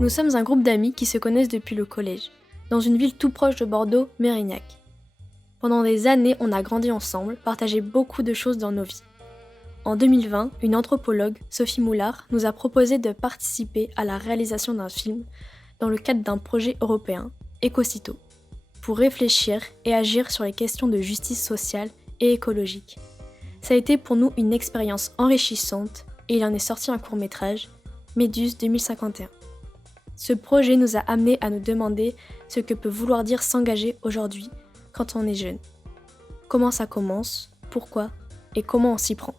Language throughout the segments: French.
Nous sommes un groupe d'amis qui se connaissent depuis le collège, dans une ville tout proche de Bordeaux, Mérignac. Pendant des années, on a grandi ensemble, partagé beaucoup de choses dans nos vies. En 2020, une anthropologue, Sophie Moulard, nous a proposé de participer à la réalisation d'un film dans le cadre d'un projet européen, Ecocito, pour réfléchir et agir sur les questions de justice sociale et écologique. Ça a été pour nous une expérience enrichissante et il en est sorti un court-métrage, Méduse 2051. Ce projet nous a amenés à nous demander ce que peut vouloir dire s'engager aujourd'hui quand on est jeune. Comment ça commence, pourquoi et comment on s'y prend.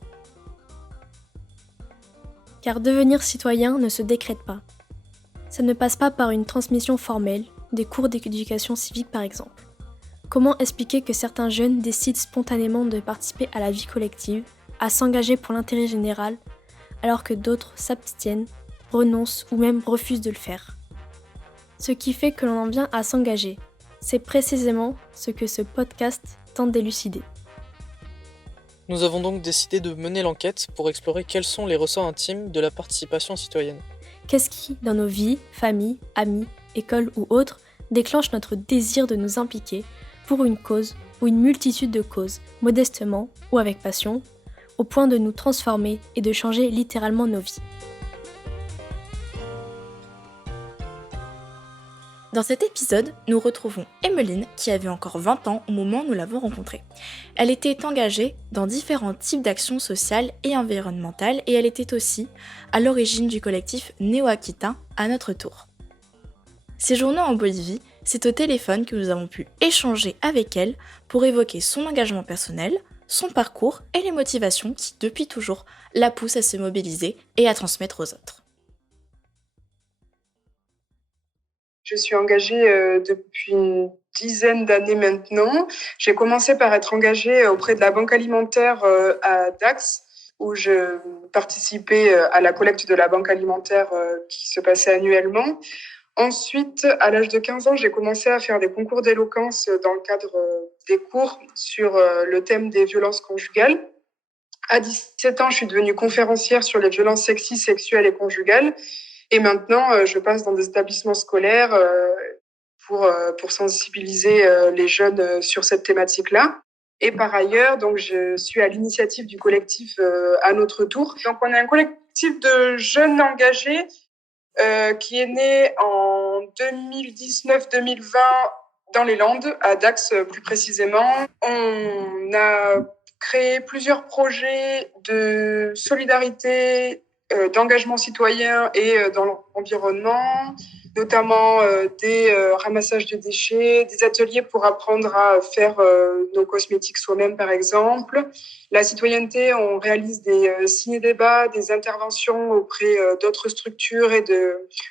Car devenir citoyen ne se décrète pas. Ça ne passe pas par une transmission formelle, des cours d'éducation civique par exemple. Comment expliquer que certains jeunes décident spontanément de participer à la vie collective, à s'engager pour l'intérêt général, alors que d'autres s'abstiennent, renoncent ou même refusent de le faire. Ce qui fait que l'on en vient à s'engager, c'est précisément ce que ce podcast tente d'élucider. Nous avons donc décidé de mener l'enquête pour explorer quels sont les ressorts intimes de la participation citoyenne. Qu'est-ce qui, dans nos vies, familles, amis, écoles ou autres, déclenche notre désir de nous impliquer pour une cause ou une multitude de causes, modestement ou avec passion, au point de nous transformer et de changer littéralement nos vies. Dans cet épisode, nous retrouvons Emmeline qui avait encore 20 ans au moment où nous l'avons rencontrée. Elle était engagée dans différents types d'actions sociales et environnementales et elle était aussi à l'origine du collectif Néo-Aquitain à notre tour. Séjournant en Bolivie, c'est au téléphone que nous avons pu échanger avec elle pour évoquer son engagement personnel, son parcours et les motivations qui, depuis toujours, la poussent à se mobiliser et à transmettre aux autres. Je suis engagée depuis une dizaine d'années maintenant. J'ai commencé par être engagée auprès de la Banque alimentaire à Dax, où je participais à la collecte de la Banque alimentaire qui se passait annuellement. Ensuite, à l'âge de 15 ans, j'ai commencé à faire des concours d'éloquence dans le cadre des cours sur le thème des violences conjugales. À 17 ans, je suis devenue conférencière sur les violences sexistes, sexuelles et conjugales. Et maintenant, je passe dans des établissements scolaires pour sensibiliser les jeunes sur cette thématique-là. Et par ailleurs, donc, je suis à l'initiative du collectif À notre tour. Donc, on est un collectif de jeunes engagés qui est né en 2019-2020 dans les Landes, à Dax plus précisément. On a créé plusieurs projets de solidarité, d'engagement citoyen et dans l'environnement, notamment des ramassages de déchets, des ateliers pour apprendre à faire nos cosmétiques soi-même par exemple. La citoyenneté, on réalise des ciné-débats, des interventions auprès d'autres structures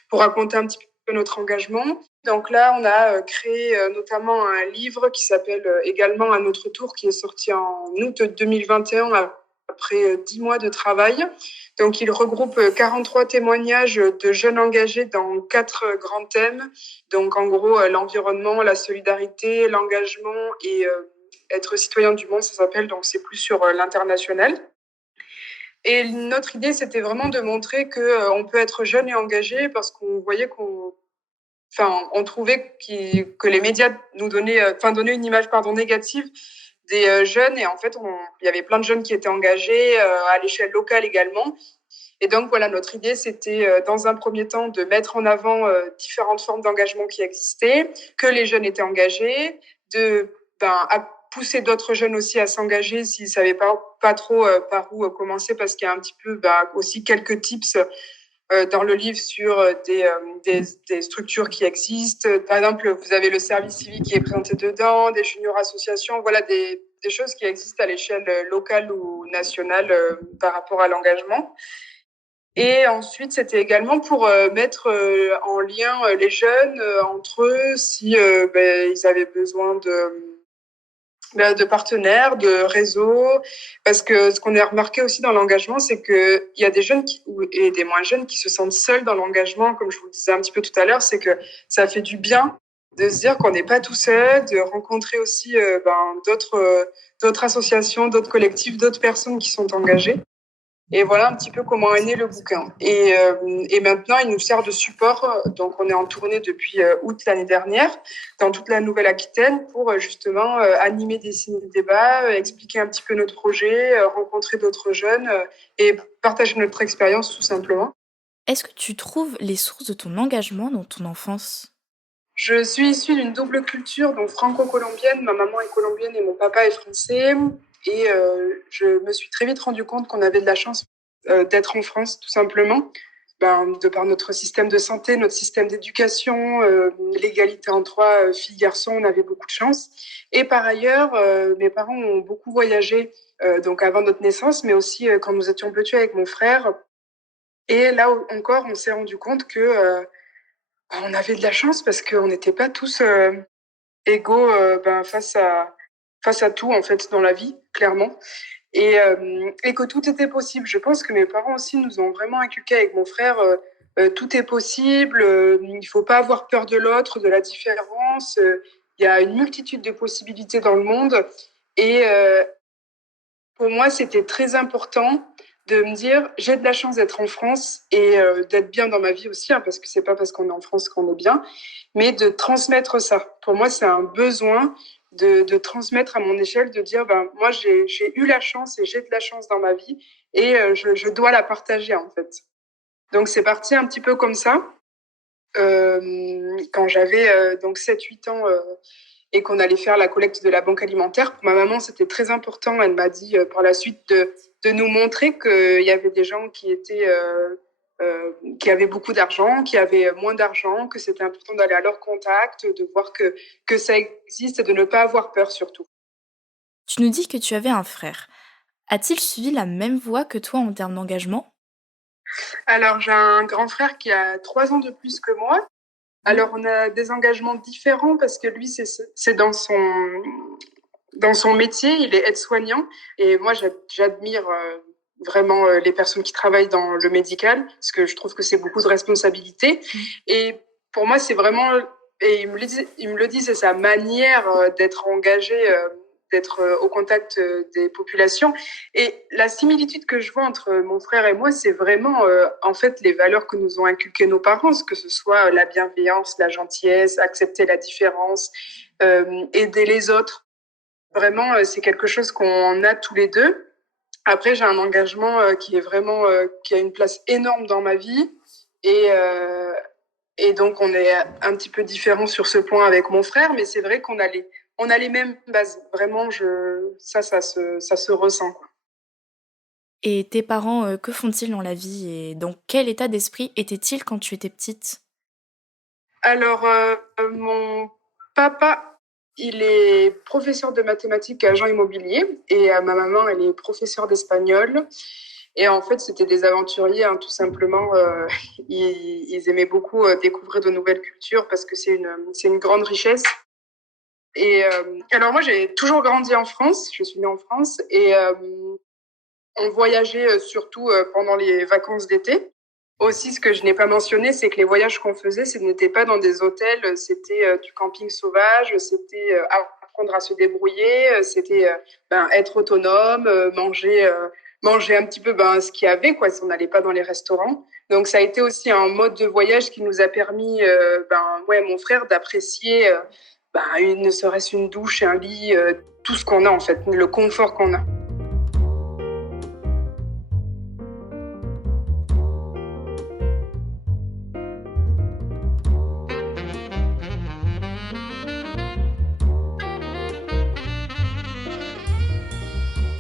pour raconter un petit peu notre engagement. Donc là, on a créé notamment un livre qui s'appelle également À notre tour, qui est sorti en août 2021 après 10 mois de travail. Donc, il regroupe 43 témoignages de jeunes engagés dans 4 grands thèmes. Donc, en gros, l'environnement, la solidarité, l'engagement et être citoyen du monde, ça s'appelle. Donc, c'est plus sur l'international. Et notre idée, c'était vraiment de montrer qu'on peut être jeune et engagé parce qu'on voyait on trouvait que les médias nous donnaient une image négative des jeunes, et en fait il y avait plein de jeunes qui étaient engagés à l'échelle locale également. Et donc voilà, notre idée c'était dans un premier temps de mettre en avant différentes formes d'engagement qui existaient, que les jeunes étaient engagés, à pousser d'autres jeunes aussi à s'engager s'ils savaient pas trop par où commencer, parce qu'il y a un petit peu aussi quelques tips dans le livre sur des structures qui existent. Par exemple, vous avez le service civique qui est présenté dedans, des juniors associations, voilà des choses qui existent à l'échelle locale ou nationale par rapport à l'engagement. Et ensuite, c'était également pour mettre en lien les jeunes entre eux, si ils avaient besoin de partenaires, de réseaux, parce que ce qu'on a remarqué aussi dans l'engagement, c'est que il y a des jeunes et des moins jeunes qui se sentent seuls dans l'engagement, comme je vous le disais un petit peu tout à l'heure, c'est que ça fait du bien de se dire qu'on n'est pas tout seul, de rencontrer aussi d'autres associations, d'autres collectifs, d'autres personnes qui sont engagées. Et voilà un petit peu comment est né le bouquin. Et maintenant, il nous sert de support. Donc, on est en tournée depuis août l'année dernière dans toute la Nouvelle-Aquitaine pour justement animer des ciné-débats, expliquer un petit peu notre projet, rencontrer d'autres jeunes et partager notre expérience tout simplement. Est-ce que tu trouves les sources de ton engagement dans ton enfance? Je suis issue d'une double culture, donc franco-colombienne. Ma maman est colombienne et mon papa est français. Et je me suis très vite rendu compte qu'on avait de la chance d'être en France, tout simplement. De par notre système de santé, notre système d'éducation, l'égalité entre trois filles, garçons, on avait beaucoup de chance. Et par ailleurs, mes parents ont beaucoup voyagé, donc avant notre naissance, mais aussi quand nous étions petits avec mon frère. Et là encore, on s'est rendu compte que on avait de la chance parce qu'on n'était pas tous égaux face à tout en fait dans la vie, clairement. Et que tout était possible. Je pense que mes parents aussi nous ont vraiment inculqué avec mon frère tout est possible, il ne faut pas avoir peur de l'autre, de la différence. Il y a une multitude de possibilités dans le monde. Et pour moi, c'était très important de me dire j'ai de la chance d'être en France et d'être bien dans ma vie aussi, hein, parce que c'est pas parce qu'on est en France qu'on est bien, mais de transmettre ça. Pour moi, c'est un besoin de transmettre à mon échelle, de dire moi j'ai eu la chance et j'ai de la chance dans ma vie et je dois la partager en fait. Donc c'est parti un petit peu comme ça. Quand j'avais donc 7-8 ans et qu'on allait faire la collecte de la banque alimentaire. Pour ma maman, c'était très important. Elle m'a dit par la suite de nous montrer qu'il y avait des gens qui avaient beaucoup d'argent, qui avaient moins d'argent, que c'était important d'aller à leur contact, de voir que ça existe et de ne pas avoir peur surtout. Tu nous dis que tu avais un frère. A-t-il suivi la même voie que toi en termes d'engagement? Alors, j'ai un grand frère qui a 3 ans de plus que moi. Alors, on a des engagements différents parce que lui, c'est dans son métier, il est aide-soignant. Et moi, j'admire vraiment les personnes qui travaillent dans le médical parce que je trouve que c'est beaucoup de responsabilités. Et pour moi, c'est vraiment, et il me le dit, c'est sa manière d'être engagé, d'être au contact des populations. Et la similitude que je vois entre mon frère et moi, c'est vraiment en fait les valeurs que nous ont inculquées nos parents, que ce soit la bienveillance, la gentillesse, accepter la différence, aider les autres. Vraiment, c'est quelque chose qu'on a tous les deux. Après, j'ai un engagement qui est vraiment qui a une place énorme dans ma vie et donc on est un petit peu différents sur ce point avec mon frère, mais c'est vrai qu'on a les mêmes bases. Vraiment, ça se ressent, quoi. Et tes parents, que font-ils dans la vie et dans quel état d'esprit étaient-ils quand tu étais petite? Alors, mon papa, il est professeur de mathématiques et agent immobilier et ma maman, elle est professeure d'espagnol. Et en fait, c'était des aventuriers, hein, tout simplement. Ils aimaient beaucoup découvrir de nouvelles cultures parce que c'est une grande richesse. Et alors moi, j'ai toujours grandi en France. Je suis née en France et on voyageait surtout pendant les vacances d'été. Aussi, ce que je n'ai pas mentionné, c'est que les voyages qu'on faisait, ce n'était pas dans des hôtels, c'était du camping sauvage, c'était apprendre à se débrouiller, c'était être autonome, manger un petit peu ce qu'il y avait, quoi, si on n'allait pas dans les restaurants. Donc ça a été aussi un mode de voyage qui nous a permis, mon frère, d'apprécier ne serait-ce une douche, un lit, tout ce qu'on a en fait, le confort qu'on a.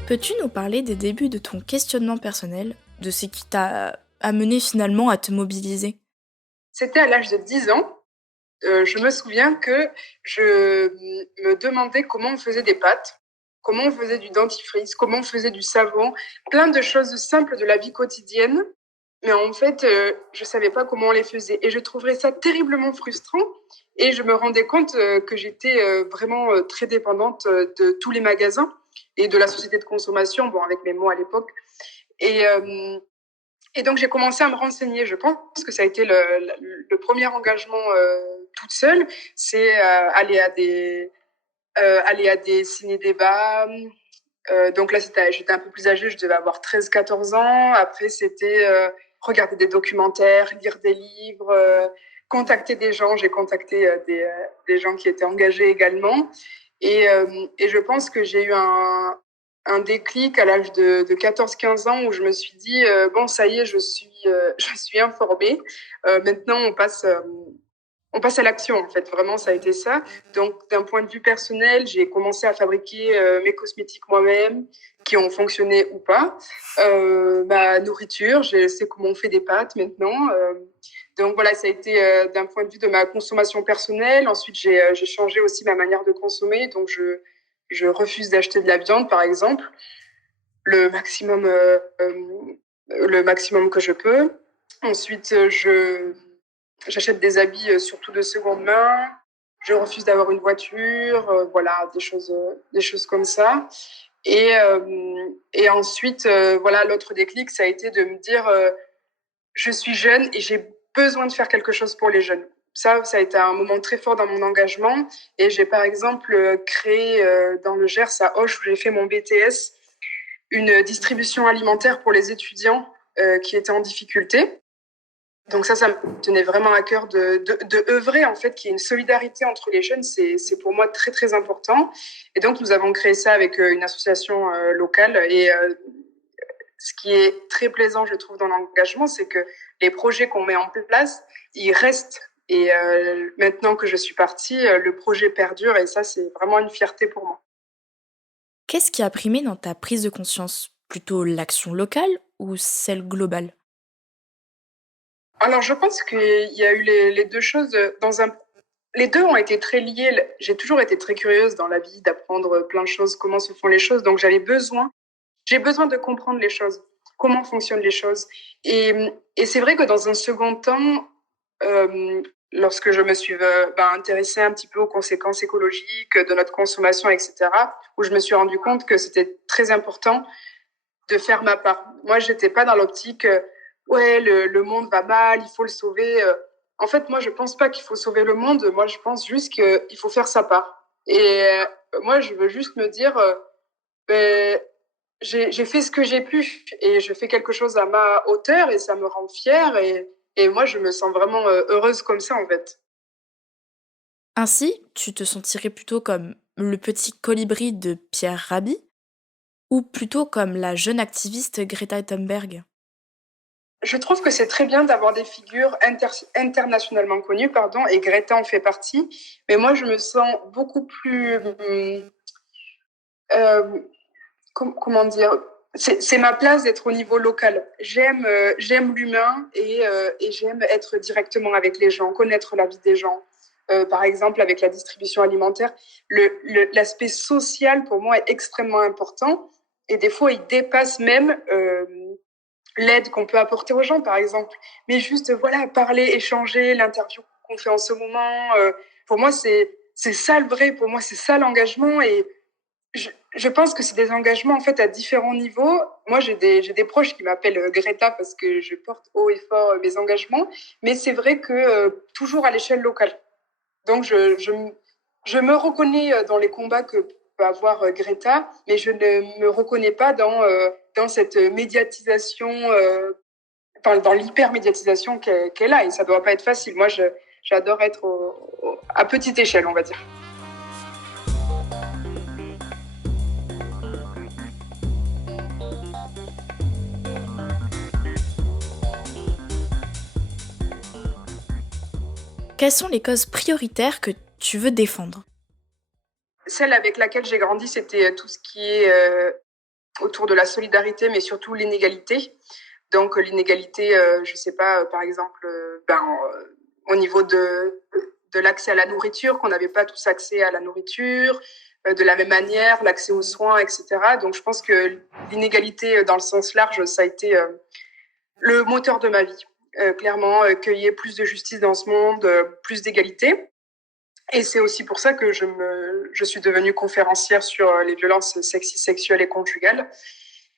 Peux-tu nous parler des débuts de ton questionnement personnel, de ce qui t'a amené finalement à te mobiliser? C'était à l'âge de 10 ans. Je me souviens que je me demandais comment on faisait des pâtes, comment on faisait du dentifrice, comment on faisait du savon, plein de choses simples de la vie quotidienne. Mais en fait, je savais pas comment on les faisait. Et je trouverais ça terriblement frustrant. Et je me rendais compte que j'étais vraiment très dépendante de tous les magasins et de la société de consommation, bon, avec mes mots à l'époque. Et, euh, et donc, j'ai commencé à me renseigner. Je pense que ça a été le premier engagement toute seule. C'est aller à des ciné-débats, Donc là, j'étais un peu plus âgée, je devais avoir 13-14 ans. Après, c'était regarder des documentaires, lire des livres, contacter des gens. J'ai contacté des gens qui étaient engagés également. Et je pense que j'ai eu un déclic à l'âge de 14-15 ans où je me suis dit, bon, ça y est, je suis informée. Maintenant, on passe à l'action, en fait. Vraiment, ça a été ça. Donc, d'un point de vue personnel, j'ai commencé à fabriquer mes cosmétiques moi-même, qui ont fonctionné ou pas. Ma nourriture, je sais comment on fait des pâtes maintenant. Donc, voilà, ça a été d'un point de vue de ma consommation personnelle. Ensuite, j'ai changé aussi ma manière de consommer. Donc, je refuse d'acheter de la viande, par exemple, le maximum, le maximum que je peux. Ensuite, j'achète des habits surtout de seconde main. Je refuse d'avoir une voiture, voilà, des choses comme ça. Et ensuite, voilà, l'autre déclic, ça a été de me dire, je suis jeune et j'ai besoin de faire quelque chose pour les jeunes. Ça a été un moment très fort dans mon engagement. Et j'ai par exemple créé dans le Gers, à Auch, où j'ai fait mon BTS, une distribution alimentaire pour les étudiants qui étaient en difficulté. Donc ça me tenait vraiment à cœur de œuvrer, en fait, qu'il y ait une solidarité entre les jeunes. C'est pour moi très, très important. Et donc, nous avons créé ça avec une association locale. Et ce qui est très plaisant, je trouve, dans l'engagement, c'est que les projets qu'on met en place, ils restent. Et maintenant que je suis partie, le projet perdure. Et ça, c'est vraiment une fierté pour moi. Qu'est-ce qui a primé dans ta prise de conscience? Plutôt l'action locale ou celle globale? Alors, je pense qu'il y a eu les deux choses les deux ont été très liés. J'ai toujours été très curieuse dans la vie d'apprendre plein de choses, comment se font les choses. Donc, j'ai besoin de comprendre les choses, comment fonctionnent les choses. Et c'est vrai que dans un second temps, lorsque je me suis intéressée un petit peu aux conséquences écologiques de notre consommation, etc., où je me suis rendu compte que c'était très important de faire ma part. Moi, j'étais pas dans l'optique ouais, le monde va mal, il faut le sauver. En fait, moi, je pense pas qu'il faut sauver le monde. Moi, je pense juste qu'il faut faire sa part. Et moi, je veux juste me dire, ben, j'ai fait ce que j'ai pu et je fais quelque chose à ma hauteur et ça me rend fière. Et moi, je me sens vraiment heureuse comme ça, en fait. Ainsi, tu te sentirais plutôt comme le petit colibri de Pierre Rabhi ou plutôt comme la jeune activiste Greta Thunberg? Je trouve que c'est très bien d'avoir des figures internationalement connues, pardon, et Greta en fait partie. Mais moi, je me sens beaucoup plus, euh, comment dire, c'est ma place d'être au niveau local. J'aime l'humain et j'aime être directement avec les gens, connaître la vie des gens. Par exemple, avec la distribution alimentaire, l'aspect social pour moi est extrêmement important et des fois il dépasse même l'aide qu'on peut apporter aux gens, par exemple. Mais juste, voilà, parler, échanger, l'interview qu'on fait en ce moment, pour moi, c'est ça le vrai, pour moi, c'est ça l'engagement. Et je pense que c'est des engagements, en fait, à différents niveaux. Moi, j'ai des proches qui m'appellent Greta parce que je porte haut et fort mes engagements. Mais c'est vrai que toujours à l'échelle locale. Donc, je me reconnais dans les combats que peut avoir Greta, mais je ne me reconnais pas dans cette médiatisation, dans l'hyper-médiatisation qu'elle a. Et ça ne doit pas être facile. Moi, j'adore être à petite échelle, on va dire. Quelles sont les causes prioritaires que tu veux défendre? Celle avec laquelle j'ai grandi, c'était tout ce qui est autour de la solidarité, mais surtout l'inégalité. Donc l'inégalité, je sais pas, par exemple, au niveau de l'accès à la nourriture, qu'on n'avait pas tous accès à la nourriture, de la même manière, l'accès aux soins, etc. Donc je pense que l'inégalité dans le sens large, ça a été le moteur de ma vie. Clairement, qu'il y ait plus de justice dans ce monde, plus d'égalité. Et c'est aussi pour ça que je suis devenue conférencière sur les violences sexistes, sexuelles et conjugales.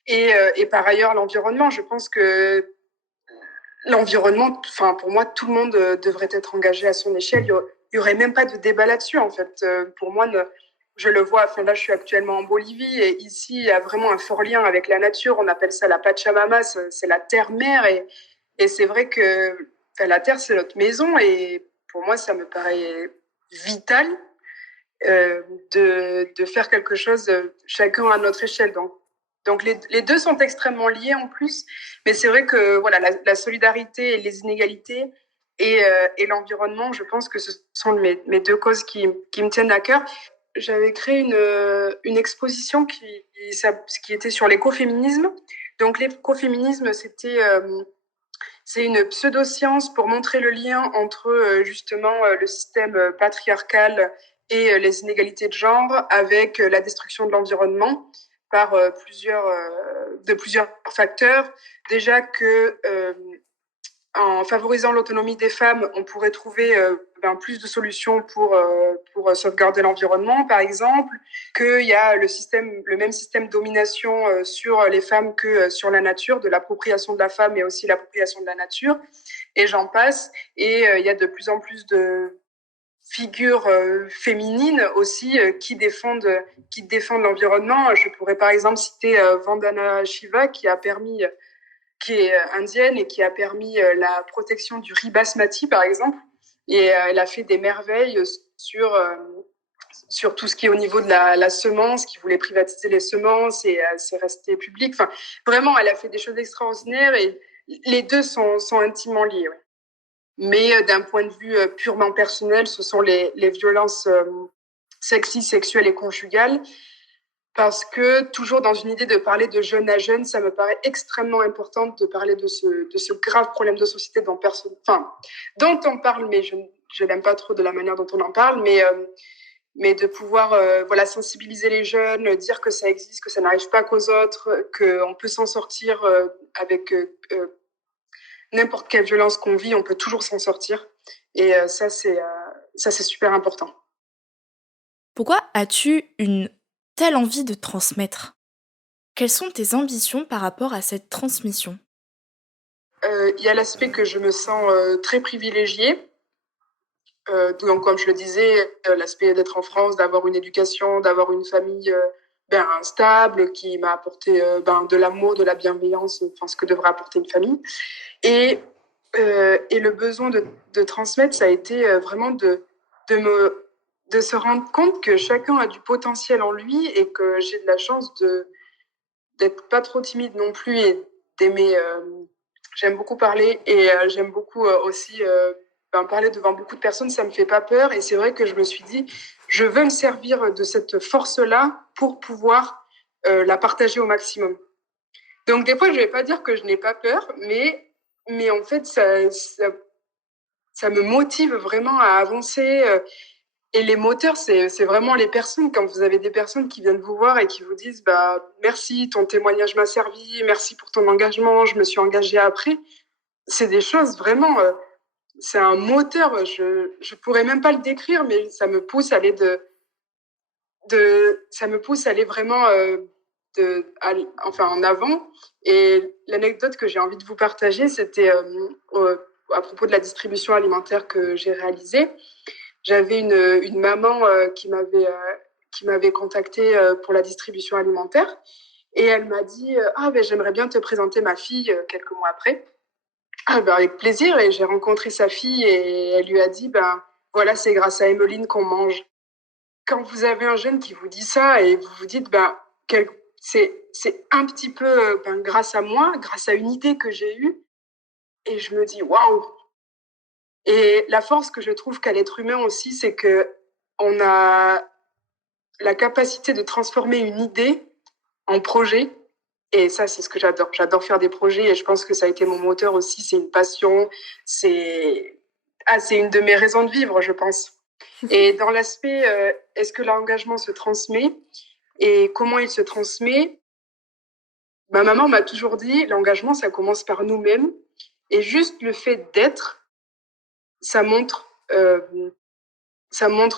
Et par ailleurs, l'environnement, je pense que l'environnement, enfin, pour moi, tout le monde devrait être engagé à son échelle. Il y aurait même pas de débat là-dessus, en fait. Pour moi, Je le vois, enfin là je suis actuellement en Bolivie et ici il y a vraiment un fort lien avec la nature, on appelle ça la Pachamama, c'est la terre-mère et c'est vrai que enfin, la terre c'est notre maison et pour moi ça me paraît vital de faire quelque chose chacun à notre échelle. Donc les deux sont extrêmement liés en plus, mais c'est vrai que voilà la solidarité et les inégalités et l'environnement, je pense que ce sont mes deux causes qui me tiennent à cœur. J'avais créé une exposition qui était sur l'écoféminisme. Donc l'écoféminisme, c'est une pseudo-science pour montrer le lien entre justement le système patriarcal et les inégalités de genre avec la destruction de l'environnement par plusieurs facteurs. Déjà que en favorisant l'autonomie des femmes, on pourrait trouver plus de solutions pour sauvegarder l'environnement, par exemple, qu'il y a le même système de domination sur les femmes que sur la nature, de l'appropriation de la femme, mais aussi l'appropriation de la nature, et j'en passe. Et il y a de plus en plus de figures féminines aussi qui défendent l'environnement. Je pourrais par exemple citer Vandana Shiva qui est indienne et qui a permis la protection du riz basmati, par exemple. Et elle a fait des merveilles sur tout ce qui est au niveau de la semence, qui voulait privatiser les semences et c'est resté public. Enfin, vraiment, elle a fait des choses extraordinaires et les deux sont intimement liés. Ouais. Mais d'un point de vue purement personnel, ce sont les violences sexistes, sexuelles et conjugales. Parce que toujours dans une idée de parler de jeune à jeune, ça me paraît extrêmement important de parler de ce grave problème de société dont on parle, mais je n'aime pas trop de la manière dont on en parle, mais de pouvoir sensibiliser les jeunes, dire que ça existe, que ça n'arrive pas qu'aux autres, qu'on peut s'en sortir avec n'importe quelle violence qu'on vit, on peut toujours s'en sortir. Et ça, c'est super important. Pourquoi as-tu une telle envie de transmettre ? Quelles sont tes ambitions par rapport à cette transmission ? Il y a l'aspect que je me sens très privilégiée. Donc, comme je le disais, l'aspect d'être en France, d'avoir une éducation, d'avoir une famille stable qui m'a apporté de l'amour, de la bienveillance, enfin ce que devrait apporter une famille. Et le besoin de transmettre, ça a été vraiment de se rendre compte que chacun a du potentiel en lui et que j'ai de la chance d'être pas trop timide non plus et d'aimer. J'aime beaucoup parler et j'aime beaucoup aussi parler devant beaucoup de personnes, ça me fait pas peur. Et c'est vrai que je me suis dit, je veux me servir de cette force-là pour pouvoir la partager au maximum. Donc des fois, je vais pas dire que je n'ai pas peur, mais en fait, ça me motive vraiment à avancer. Et les moteurs, c'est vraiment les personnes. Quand vous avez des personnes qui viennent vous voir et qui vous disent merci, ton témoignage m'a servi, merci pour ton engagement, je me suis engagée après. C'est des choses vraiment, c'est un moteur. Je pourrais même pas le décrire, mais ça me pousse à aller ça me pousse à aller vraiment en avant. Et l'anecdote que j'ai envie de vous partager, c'était à propos de la distribution alimentaire que j'ai réalisée. J'avais une maman qui m'avait contactée pour la distribution alimentaire et elle m'a dit j'aimerais bien te présenter ma fille quelques mois après. Avec plaisir, et j'ai rencontré sa fille et elle lui a dit voilà, c'est grâce à Emmeline qu'on mange. Quand vous avez un jeune qui vous dit ça et vous vous dites c'est un petit peu grâce à moi, grâce à une idée que j'ai eue, et je me dis waouh. Et la force que je trouve qu'a l'être humain aussi, c'est que on a la capacité de transformer une idée en projet. Et ça, c'est ce que j'adore. J'adore faire des projets et je pense que ça a été mon moteur aussi. C'est une passion. C'est une de mes raisons de vivre, je pense. Et dans l'aspect, est-ce que l'engagement se transmet et comment il se transmet ? Ma maman m'a toujours dit, l'engagement, ça commence par nous-mêmes. Et juste le fait d'être, ça montre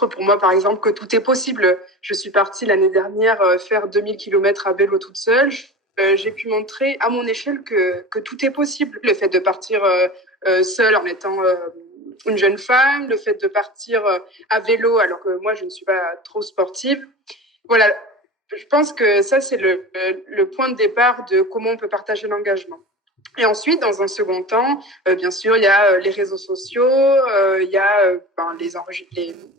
pour moi, par exemple, que tout est possible. Je suis partie l'année dernière faire 2000 km à vélo toute seule. J'ai pu montrer à mon échelle que tout est possible. Le fait de partir seule en étant une jeune femme, le fait de partir à vélo alors que moi je ne suis pas trop sportive. Voilà, je pense que ça c'est le point de départ de comment on peut partager l'engagement. Et ensuite, dans un second temps, bien sûr, il y a les réseaux sociaux, il y a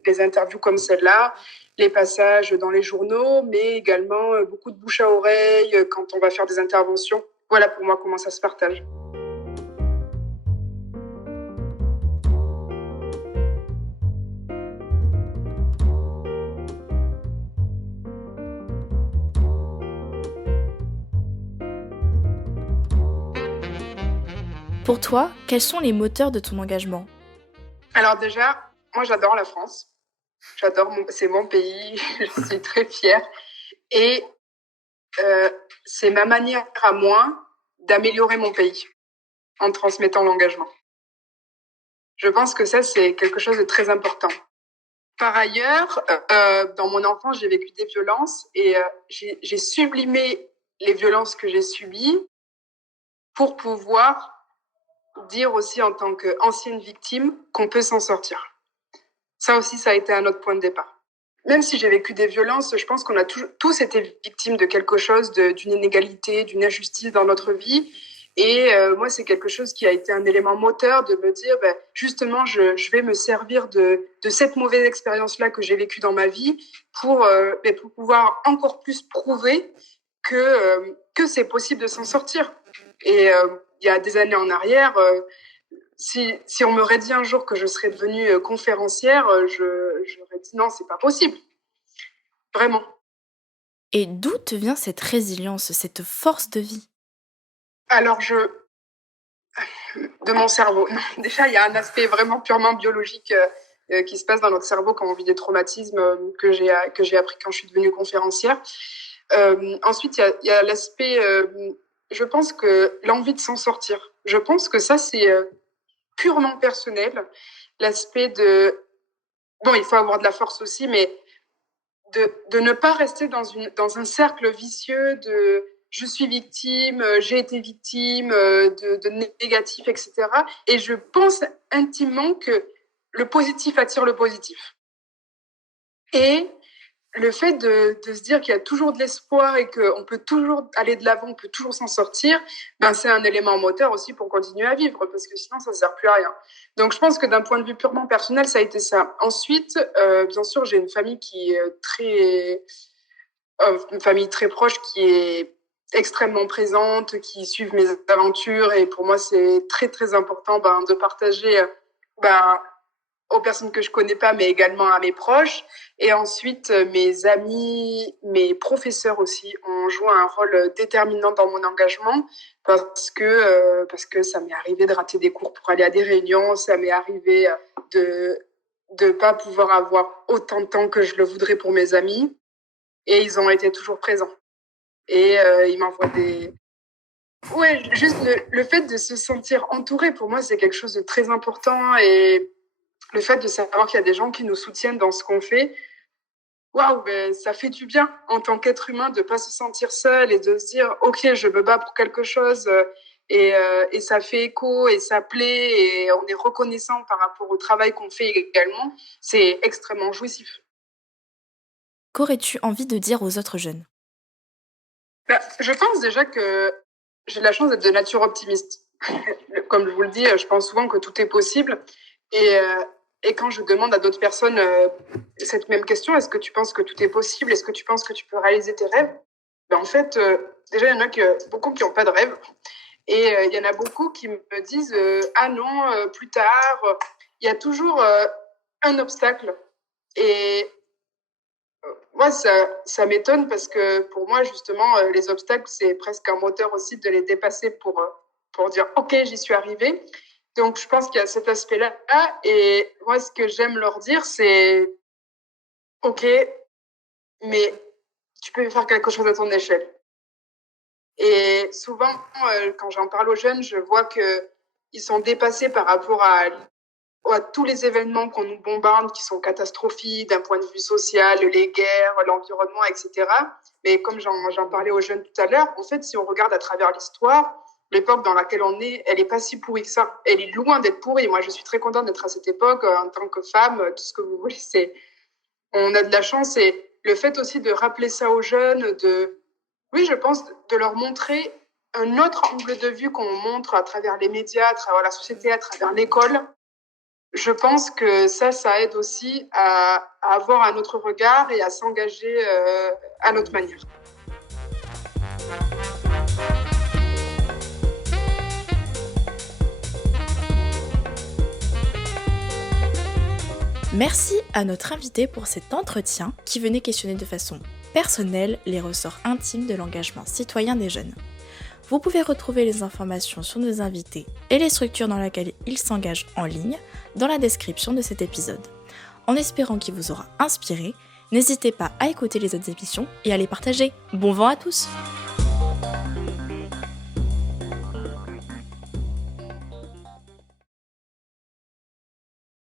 les interviews comme celle-là, les passages dans les journaux, mais également beaucoup de bouche à oreille quand on va faire des interventions. Voilà pour moi comment ça se partage. Pour toi, quels sont les moteurs de ton engagement ? Alors déjà, moi j'adore la France. C'est mon pays, je suis très fière. Et c'est ma manière à moi d'améliorer mon pays en transmettant l'engagement. Je pense que ça, c'est quelque chose de très important. Par ailleurs, dans mon enfance, j'ai vécu des violences et j'ai sublimé les violences que j'ai subies pour pouvoir dire aussi en tant qu'ancienne victime qu'on peut s'en sortir. Ça aussi, ça a été un autre point de départ. Même si j'ai vécu des violences, je pense qu'on a tous été victimes de quelque chose, d'une inégalité, d'une injustice dans notre vie. Et moi, c'est quelque chose qui a été un élément moteur de me dire, justement, je vais me servir de cette mauvaise expérience-là que j'ai vécue dans ma vie pour pouvoir encore plus prouver que c'est possible de s'en sortir. Et il y a des années en arrière, si on m'aurait dit un jour que je serais devenue conférencière, j'aurais dit non, c'est pas possible. Vraiment. Et d'où te vient cette résilience, cette force de vie ? Alors, de mon cerveau. Déjà, il y a un aspect vraiment purement biologique qui se passe dans notre cerveau quand on vit des traumatismes que j'ai appris quand je suis devenue conférencière. Ensuite, il y a l'aspect, je pense que l'envie de s'en sortir. Je pense que ça, c'est purement personnel. L'aspect de... Bon, il faut avoir de la force aussi, mais de ne pas rester dans un cercle vicieux de je suis victime, j'ai été victime, de négatif, etc. Et je pense intimement que le positif attire le positif. Et le fait de se dire qu'il y a toujours de l'espoir et qu'on peut toujours aller de l'avant, on peut toujours s'en sortir, c'est un élément moteur aussi pour continuer à vivre, parce que sinon ça ne sert plus à rien. Donc je pense que d'un point de vue purement personnel, ça a été ça. Ensuite, bien sûr, j'ai une famille qui est une famille très proche qui est extrêmement présente, qui suivent mes aventures, et pour moi c'est très très important de partager aux personnes que je connais pas, mais également à mes proches. Et ensuite, mes amis, mes professeurs aussi ont joué un rôle déterminant dans mon engagement parce que ça m'est arrivé de rater des cours pour aller à des réunions, ça m'est arrivé de pas pouvoir avoir autant de temps que je le voudrais pour mes amis. Et ils ont été toujours présents. Et ils m'envoient des... Ouais, juste le fait de se sentir entouré, pour moi, c'est quelque chose de très important. Et le fait de savoir qu'il y a des gens qui nous soutiennent dans ce qu'on fait, waouh, ça fait du bien en tant qu'être humain de pas se sentir seul et de se dire ok, je me bats pour quelque chose et ça fait écho et ça plaît et on est reconnaissant par rapport au travail qu'on fait également. C'est extrêmement jouissif. Qu'aurais-tu envie de dire aux autres jeunes ? Je pense déjà que j'ai la chance d'être de nature optimiste. Comme je vous le dis, je pense souvent que tout est possible. Et quand je demande à d'autres personnes cette même question, est-ce que tu penses que tout est possible ? Est-ce que tu penses que tu peux réaliser tes rêves ? En fait, déjà, il y en a beaucoup qui n'ont pas de rêve. Et il y en a beaucoup qui me disent ah non, plus tard. Il y a toujours un obstacle. Et moi, ça m'étonne parce que pour moi, justement, les obstacles, c'est presque un moteur aussi de les dépasser pour dire ok, j'y suis arrivée. Donc, je pense qu'il y a cet aspect-là. Et moi, ce que j'aime leur dire, c'est ok, mais tu peux faire quelque chose à ton échelle. Et souvent, quand j'en parle aux jeunes, je vois qu'ils sont dépassés par rapport à tous les événements qu'on nous bombarde, qui sont catastrophiques d'un point de vue social, les guerres, l'environnement, etc. Mais comme j'en parlais aux jeunes tout à l'heure, en fait, si on regarde à travers l'histoire, l'époque dans laquelle on est, elle n'est pas si pourrie que ça. Elle est loin d'être pourrie. Moi, je suis très contente d'être à cette époque en tant que femme, tout ce que vous voulez. On a de la chance. Et le fait aussi de rappeler ça aux jeunes, oui, je pense, de leur montrer un autre angle de vue qu'on montre à travers les médias, à travers la société, à travers l'école. Je pense que ça aide aussi à avoir un autre regard et à s'engager à notre manière. Merci à notre invité pour cet entretien qui venait questionner de façon personnelle les ressorts intimes de l'engagement citoyen des jeunes. Vous pouvez retrouver les informations sur nos invités et les structures dans lesquelles ils s'engagent en ligne dans la description de cet épisode. En espérant qu'il vous aura inspiré, n'hésitez pas à écouter les autres émissions et à les partager. Bon vent à tous!